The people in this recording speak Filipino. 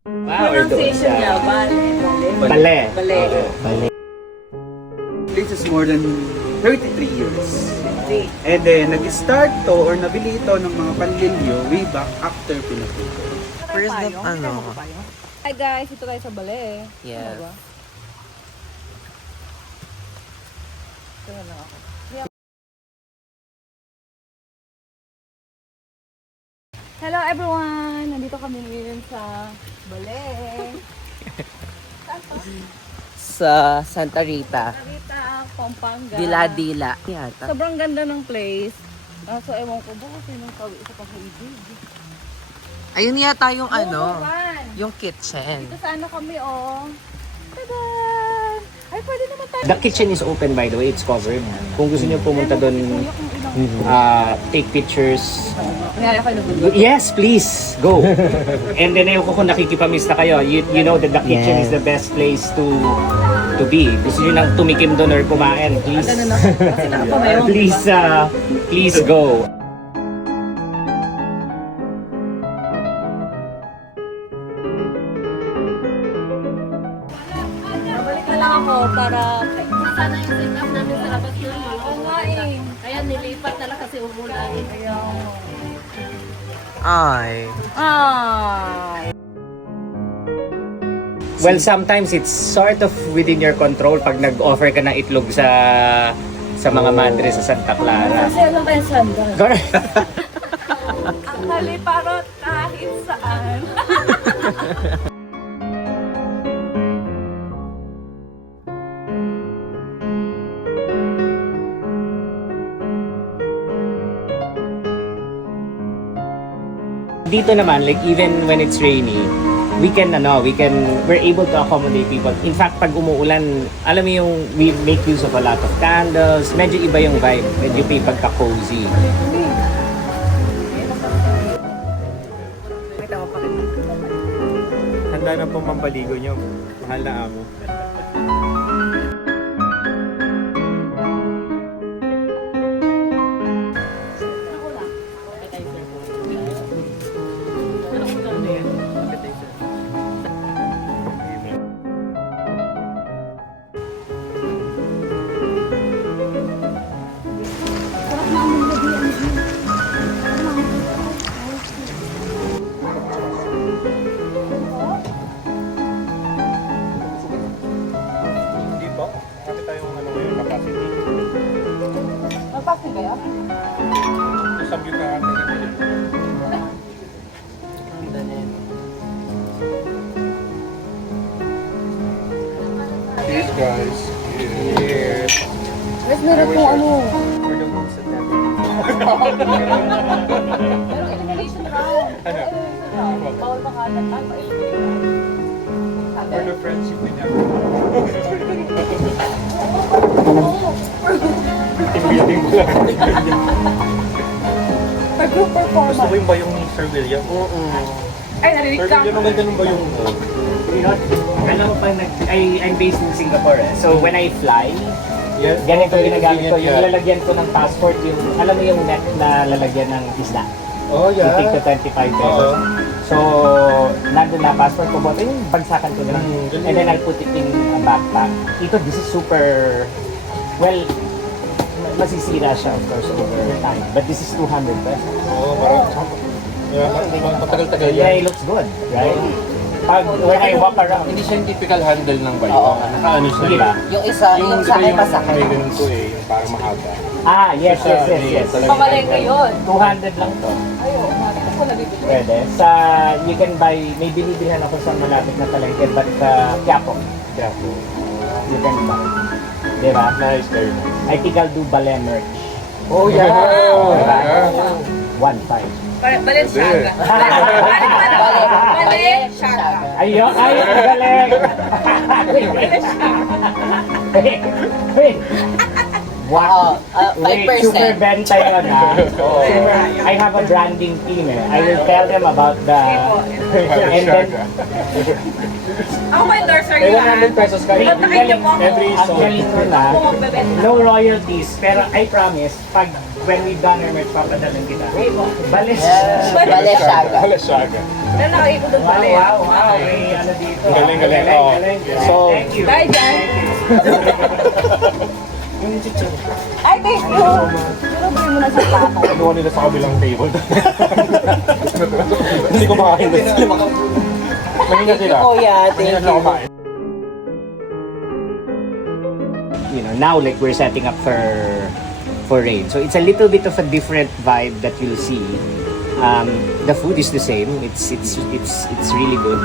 Wow, or doon Pronunciation niya, sa... Bale. Bale. Bale. Bale. This is more than 33 years. And then, nag-start to or nabili ito ng mga panlilyo way back after Pilipino. First of ano? Hi guys, ito tayo sa Bale. Yes. Ano ba? Ito na lang ako. Hello everyone! Nandito kami ngayon sa Bale. Sa Santa Rita. Narita, Pampanga. Dila-dila. Yata. Sobrang ganda ng place. So ewan ko, baka sinong tawi sa pag-ibig. Ayun yata yung ano, Bubukan. yung kitchen. Dito sa ano kami, oh. Tada! Ay, pwede naman tayo. The kitchen is open, by the way. It's covered. Kung gusto niyo pumunta doon, take pictures. Nangyari ako nabulog. Yes, please. Go. And then ayoko kung nakikipamiss na kayo. You know that the kitchen is the best place to be. Gusto niyo nang tumikim doon or kumain. Please. Ganun ako. Kasi nakapamayo. Please go. Nabalik na lang ako para... Sana yung setup namin sa labas yun. Oo nga eh. Kaya nilipat na lang kasi umulan. Ay. Ay. Well, sometimes it's sort of within your control pag nag-offer ka ng itlog sa mga madre sa Santa Clara. Kasi alam kayo sanda. Correct. Ang haliparot kahit saan. Dito naman, like even when it's rainy, we're able to accommodate people. In fact, pag umuulan, alam mo yung we make use of a lot of candles. Medyo iba yung vibe. Medyo may pagka-cozy. Handa na po mambaligo nyo. Mahal na amo. Hindi po. Bakit tayong ano ngayon, capacity? Napaki kaya? Sabi ka natin na Cheers guys. Cheers. Guys, meron pong ano. For the ones that never Merong elimination round. Ano? Bawal makalat. Ay, pa-elimination round. For the friendship we never Team building mo lang. Pag-group Gusto performance. mo yung ba yung Sir William? Ay, narinig Sir ka. William, ang ganda nung ba yung... You know, alam mo pa, I'm based in Singapore. So when I fly, Yes. ganito Okay, ginagamit ko. convenient Yung yan. lalagyan ko ng passport, yung, alam mo yung net na lalagyan ng isda. Oh, You yeah. take the 25 pesos. Oo. So, nandun na passport ko, but yung bagsakan ko na lang. ganun. And then I'll put it in a backpack. Ito, this is super, well, masisira siya of course over time. But this is 200 pesos. Oo, parang... Yeah, matagal-tagal Yeah, yan. it looks good, right? Pag, when I walk around, Hindi siya yung typical handle ng bayo. Oo. Nakaano siya. Di ba? Yung isa, yung sakay pa sakay. May ganun ko eh, yung parang mahaba. Ah, yes. Pamalengke yun. 200 lang to. Ay, oo. Mati ko nabibili. Pwede. You can buy, may binibilhan ako sa malapit na palengke, but Quiapo, Yeah. you can buy. Diba? Nice, very nice. I think I'll do Bale merch. Oh, yeah! Diba? Yeah. 1.5. Balenciaga. Balenciaga. Ayun, galing! Wow! Wait, 5%. super benta yun ha. I have a branding team eh. I will tell them about the... And then, Ako may endorser may niya. 100 pesos ka. Kontakin niyo po ako. Every Ang galing ko na. Ako magbebenta. No royalties, pero I promise, pag when we've done our merch, papadalan kita. Balis! Balenciaga. Balenciaga. Pero nakikita doon Wow, pala. wow, wow. Bye, Jan. Ay, thank you. Pero bigyan mo na sa plato. Kinuha nila sa kabilang table. Hindi ko makain. Mahina sila. Kuya, Mahina sila kumain. You know, now like we're setting up for rain. So it's a little bit of a different vibe that you'll see. The food is the same. It's really good.